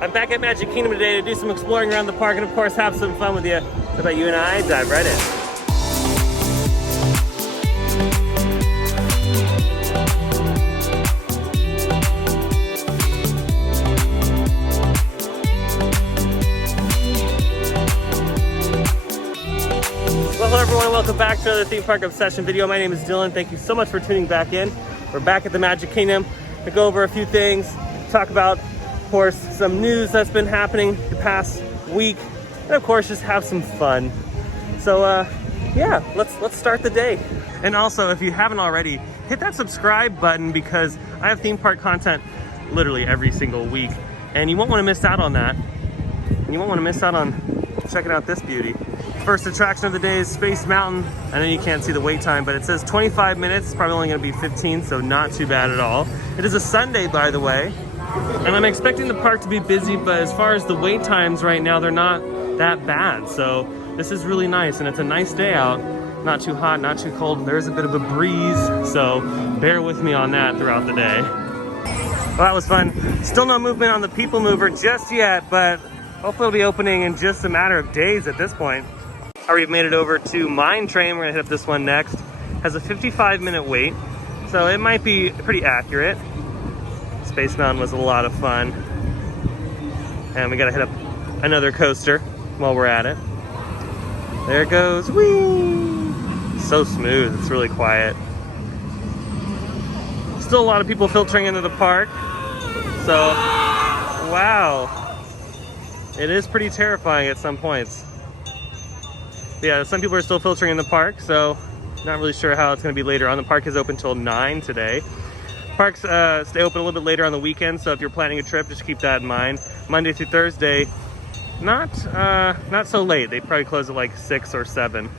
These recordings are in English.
I'm back at Magic Kingdom today to do some exploring around the park and of course have some fun with you. How about you and I dive right in? Well, hello everyone, welcome back to another Theme Park Obsession video. My name is Dylan. Thank you so much for tuning back in. We're back at the Magic Kingdom to go over a few things, talk about, of course, some news that's been happening the past week, and of course, just have some fun. So, yeah, let's start the day. And also, if you haven't already, hit that subscribe button because I have theme park content literally every single week, and you won't want to miss out on that. And you won't want to miss out on checking out this beauty. First attraction of the day is Space Mountain. I know you can't see the wait time, but it says 25 minutes. It's probably only going to be 15, so not too bad at all. It is a Sunday, by the way, and I'm expecting the park to be busy, but as far as the wait times right now, they're not that bad. So this is really nice, and it's a nice day out. Not too hot, not too cold. There is a bit of a breeze, so bear with me on that throughout the day. Well, that was fun. Still no movement on the People Mover just yet, but hopefully it'll be opening in just a matter of days at this point. Already made it over to Mine Train. We're gonna hit up this one next. Has a 55-minute wait, so it might be pretty accurate. Space Mountain was a lot of fun. And we gotta hit up another coaster while we're at it. There it goes, whee! So smooth, it's really quiet. Still a lot of people filtering into the park. So, wow. It is pretty terrifying at some points. Yeah, some people are still filtering in the park, so not really sure how it's going to be later on. The park is open till 9 today. Parks stay open a little bit later on the weekend, so if you're planning a trip, just keep that in mind. Monday through Thursday, not so late. They probably close at like 6 or 7.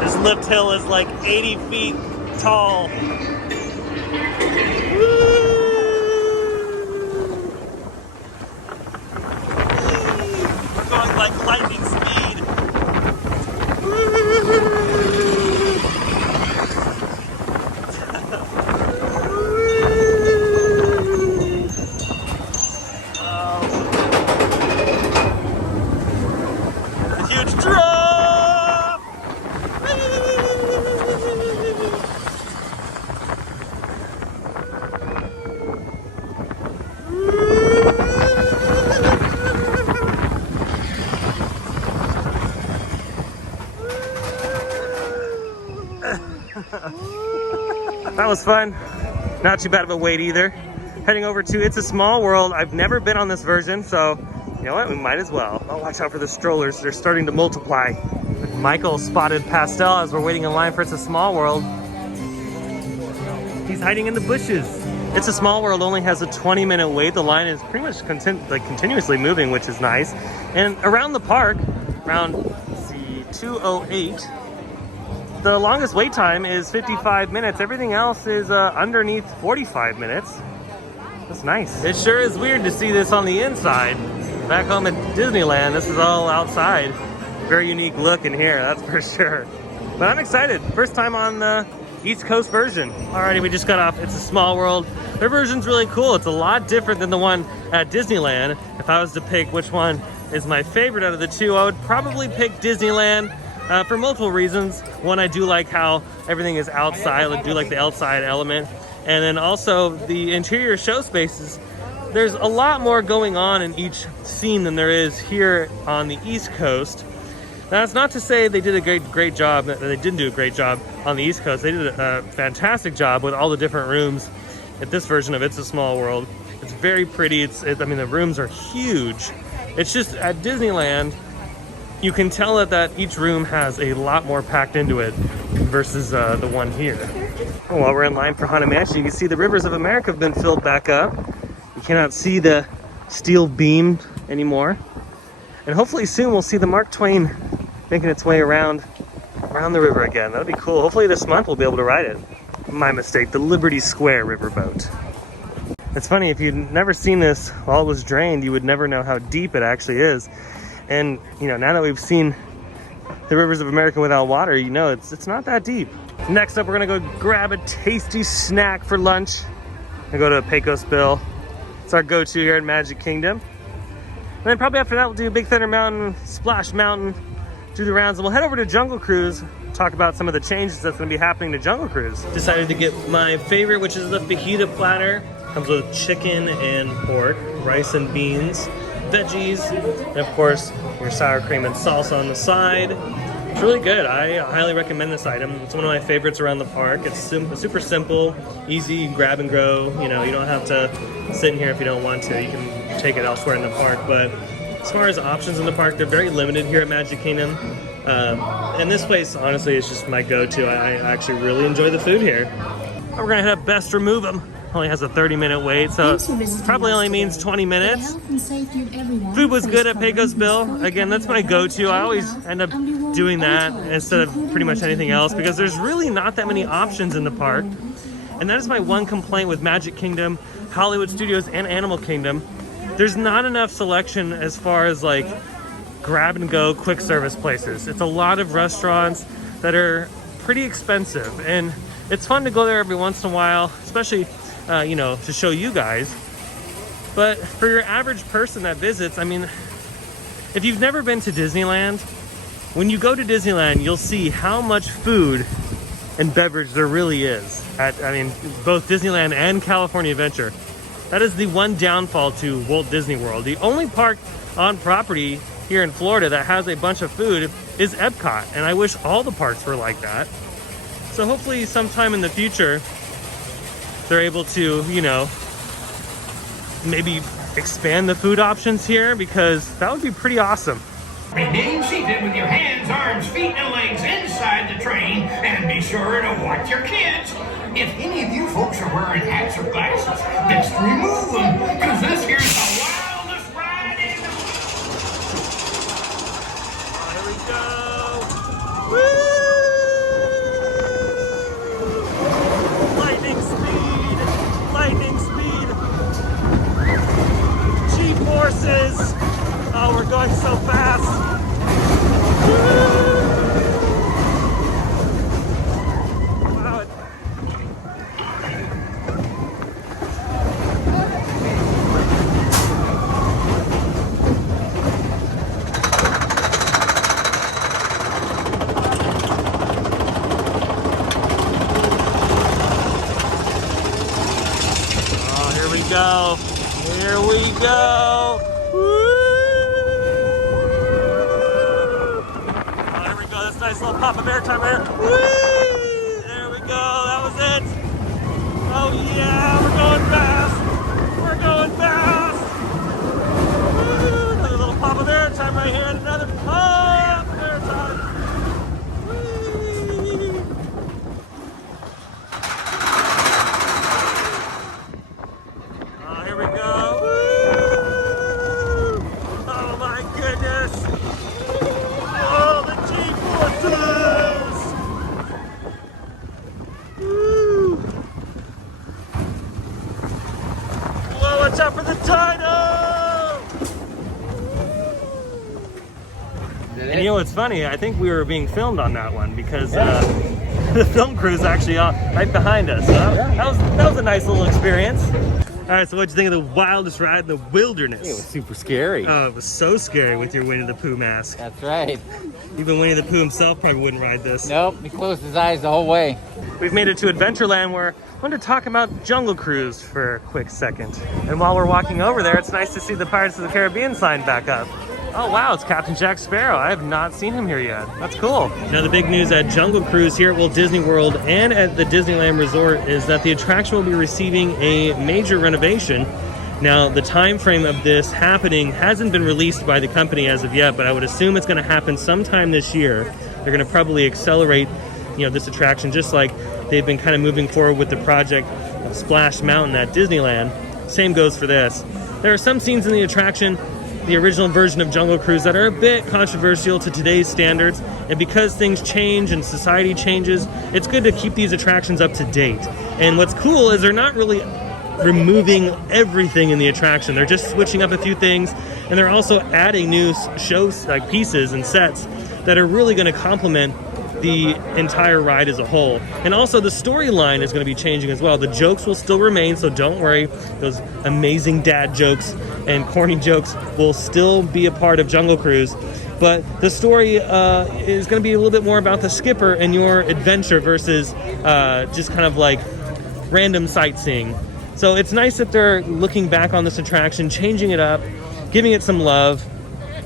This lift hill is like 80 feet tall. Woo! We're going like lightning speed. A huge drop! That was fun. Not too bad of a wait either. Heading over to It's a Small World. I've never been on this version, so you know what? We might as well. Oh, watch out for the strollers. They're starting to multiply. Michael spotted Pastel as we're waiting in line for It's a Small World. He's hiding in the bushes. It's a Small World only has a 20-minute wait. The line is pretty much continuously moving, which is nice. And around the park, around, let's see, 2:08. The longest wait time is 55 minutes. Everything else is underneath 45 minutes. That's nice. It sure is weird to see this on the inside. Back home at Disneyland, this is all outside. Very unique look in here, that's for sure. But I'm excited. First time on the East Coast version. Alrighty, we just got off It's a Small World. Their version's really cool. It's a lot different than the one at Disneyland. If I was to pick which one is my favorite out of the two, I would probably pick Disneyland. For multiple reasons. One, I do like how everything is outside. I do like the outside element. And then also the interior show spaces. There's a lot more going on in each scene than there is here on the East Coast. Now, that's not to say they did a great job, that they didn't do a great job on the East Coast. They did a fantastic job with all the different rooms at this version of It's a Small World. It's very pretty. I mean, the rooms are huge. It's just at Disneyland, you can tell that each room has a lot more packed into it versus the one here. While we're in line for Haunted Mansion, you can see the Rivers of America have been filled back up. You cannot see the steel beam anymore. And hopefully soon we'll see the Mark Twain making its way around the river again. That'll be cool. Hopefully this month we'll be able to ride it. My mistake, the Liberty Square riverboat. It's funny, if you'd never seen this while it was drained, you would never know how deep it actually is. And, you know, now that we've seen the rivers of America without water, you know it's not that deep. Next up, we're gonna go grab a tasty snack for lunch. I go to Pecos Bill. It's our go-to here in Magic Kingdom. And then probably after that, we'll do Big Thunder Mountain, Splash Mountain, do the rounds, and we'll head over to Jungle Cruise, talk about some of the changes that's gonna be happening to Jungle Cruise. Decided to get my favorite, which is the fajita platter. Comes with chicken and pork, rice and beans, veggies, and of course, your sour cream and salsa on the side. It's really good. I highly recommend this item. It's one of my favorites around the park. It's super simple, easy, grab and go. You know, you don't have to sit in here if you don't want to. You can take it elsewhere in the park. But as far as options in the park, they're very limited here at Magic Kingdom. And this place, honestly, is just my go-to. I actually really enjoy the food here. We're gonna head up Best Remove 'em. Only has a 30-minute wait, so probably only means 20 minutes. Food was good at Pecos Bill. Again, that's my go-to. I always end up doing that instead of pretty much anything else because there's really not that many options in the park. And that is my one complaint with Magic Kingdom, Hollywood Studios, and Animal Kingdom. There's not enough selection as far as like grab and go quick service places. It's a lot of restaurants that are pretty expensive, and it's fun to go there every once in a while, especially you know, to show you guys. But for your average person that visits, I mean, if you've never been to Disneyland, when you go to Disneyland, you'll see how much food and beverage there really is at, I mean, both Disneyland and California Adventure. That is the one downfall to Walt Disney World. The only park on property here in Florida that has a bunch of food is Epcot, and I wish all the parks were like that. So hopefully sometime in the future, they're able to, you know, maybe expand the food options here, because that would be pretty awesome. Remain seated with your hands, arms, feet, and legs inside the train, and be sure to watch your kids. If any of you folks are wearing hats or glasses, best remove them, because this here's the wildest ride in the world. Here we go. Woo! Lightning speed, G-forces. Oh, we're going so fast. Wow. Go. Here we go. Woo! Oh, here we go. This nice little pop of airtime right here. Woo! There we go. That was it. Oh yeah, we're going fast. We're going fast. Woo! Another little pop of airtime right here, and another pop of airtime. Watch out for the tidal! And you know what's funny? I think we were being filmed on that one because the film crew is actually right behind us. So that was a nice little experience. All right, so what'd you think of the wildest ride in the wilderness? It was super scary. Oh, it was so scary with your Winnie the Pooh mask. That's right. Even Winnie the Pooh himself probably wouldn't ride this. Nope, he closed his eyes the whole way. We've made it to Adventureland, where I wanted to talk about Jungle Cruise for a quick second. And while we're walking over there, it's nice to see the Pirates of the Caribbean sign back up. Oh wow, it's Captain Jack Sparrow. I have not seen him here yet. That's cool. Now the big news at Jungle Cruise here at Walt Disney World and at the Disneyland Resort is that the attraction will be receiving a major renovation. Now the time frame of this happening hasn't been released by the company as of yet, but I would assume it's going to happen sometime this year. They're going to probably accelerate, you know, this attraction, just like they've been kind of moving forward with the project of Splash Mountain at Disneyland. Same goes for this. There are some scenes in the attraction, the original version of Jungle Cruise, that are a bit controversial to today's standards, and because things change and society changes, it's good to keep these attractions up to date. And what's cool is they're not really removing everything in the attraction. They're just switching up a few things, and they're also adding new shows, like pieces and sets that are really going to complement the entire ride as a whole. And also the storyline is going to be changing as well. The jokes will still remain, so don't worry. Those amazing dad jokes and corny jokes will still be a part of Jungle Cruise. But the story is going to be a little bit more about the skipper and your adventure versus just kind of like random sightseeing. So it's nice that they're looking back on this attraction, changing it up, giving it some love.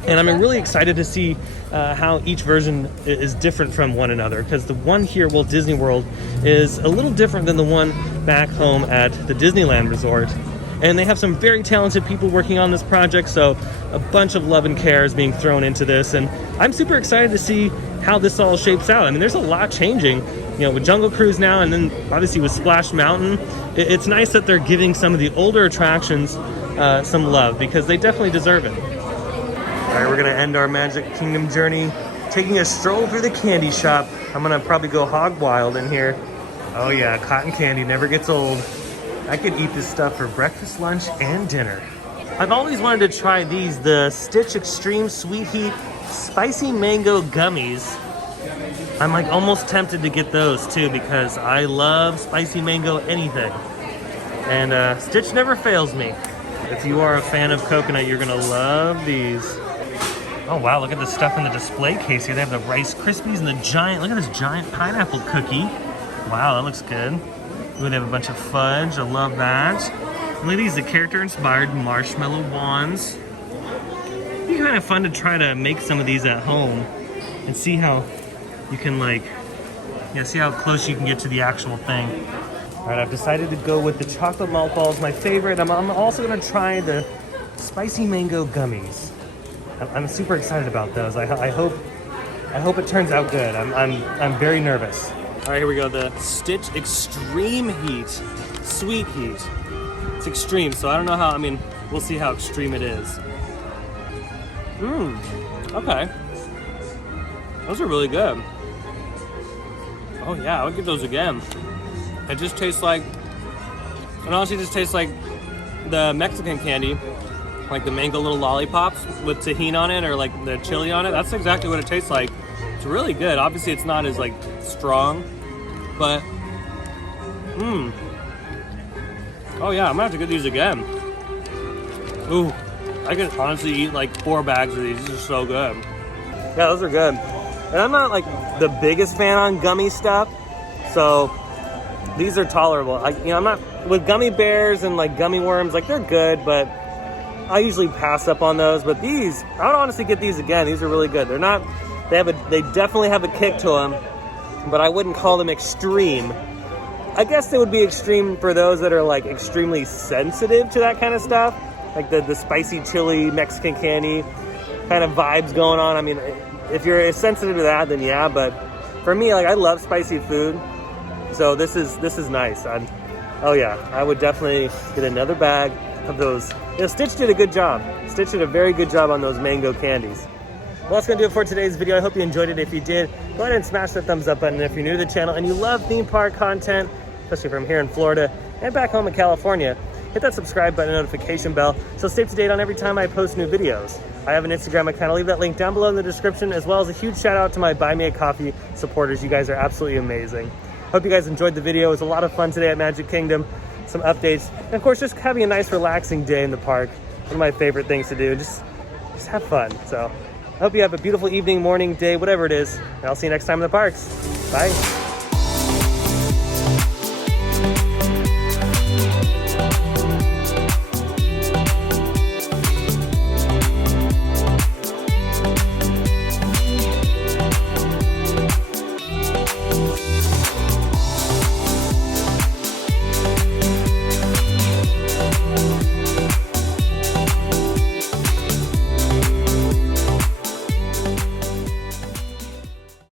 And I'm really excited to see how each version is different from one another, because the one here at Walt Disney World is a little different than the one back home at the Disneyland Resort. And they have some very talented people working on this project, so a bunch of love and care is being thrown into this. And I'm super excited to see how this all shapes out. I mean, there's a lot changing, you know, with Jungle Cruise now, and then obviously with Splash Mountain. It's nice that they're giving some of the older attractions some love, because they definitely deserve it. All right, we're gonna end our Magic Kingdom journey taking a stroll through the candy shop. I'm gonna probably go hog wild in here. Oh yeah, cotton candy never gets old. I could eat this stuff for breakfast, lunch, and dinner. I've always wanted to try these, the Stitch Extreme Sweet Heat Spicy Mango Gummies. I'm like almost tempted to get those too, because I love spicy mango anything. And Stitch never fails me. If you are a fan of coconut, you're gonna love these. Oh wow, look at the stuff in the display case here. They have the Rice Krispies and the giant, look at this giant pineapple cookie. Wow, that looks good. Ooh, they have a bunch of fudge, I love that. And look at these, the character-inspired marshmallow wands. It'd be kind of fun to try to make some of these at home and see how you can like, yeah, see how close you can get to the actual thing. All right, I've decided to go with the chocolate malt balls, my favorite. I'm also gonna try the spicy mango gummies. I'm super excited about those. I hope it turns out good. I'm very nervous. All right, here we go. The Stitch Extreme Heat, Sweet Heat. It's extreme, so I don't know how. I mean, we'll see how extreme it is. Okay. Those are really good. Oh yeah, I would get those again. It just tastes like, it honestly just tastes like the Mexican candy, like the mango little lollipops with tahini on it, or like the chili on it. That's exactly what it tastes like. It's really good. Obviously it's not as like strong, but oh yeah, I'm gonna have to get these again. Ooh, I could honestly eat like 4 bags of these. These are so good. Yeah, those are good. And I'm not like the biggest fan on gummy stuff, so these are tolerable. I'm not with gummy bears and like gummy worms, like they're good, but I usually pass up on those. But these, I would honestly get these again. These are really good. They're not, they definitely have a kick to them, but I wouldn't call them extreme. I guess they would be extreme for those that are like extremely sensitive to that kind of stuff, like the spicy chili Mexican candy kind of vibes going on. I mean, if you're sensitive to that, then yeah. But for me, like I love spicy food, so this is nice. Oh yeah, I would definitely get another bag of those. You know, Stitch did a good job. Stitch did a very good job on those mango candies. Well, that's going to do it for today's video. I hope you enjoyed it. If you did, go ahead and smash that thumbs up button. And if you're new to the channel and you love theme park content, especially from here in Florida and back home in California, hit that subscribe button and notification bell so stay up to date on every time I post new videos. I have an Instagram account. I'll leave that link down below in the description, as well as a huge shout out to my Buy Me a Coffee supporters. You guys are absolutely amazing. Hope you guys enjoyed the video. It was a lot of fun today at Magic Kingdom. Some updates, and of course just having a nice relaxing day in the park. One of my favorite things to do. Just have fun. So I hope you have a beautiful evening, morning, day, whatever it is, and I'll see you next time in the parks. Bye.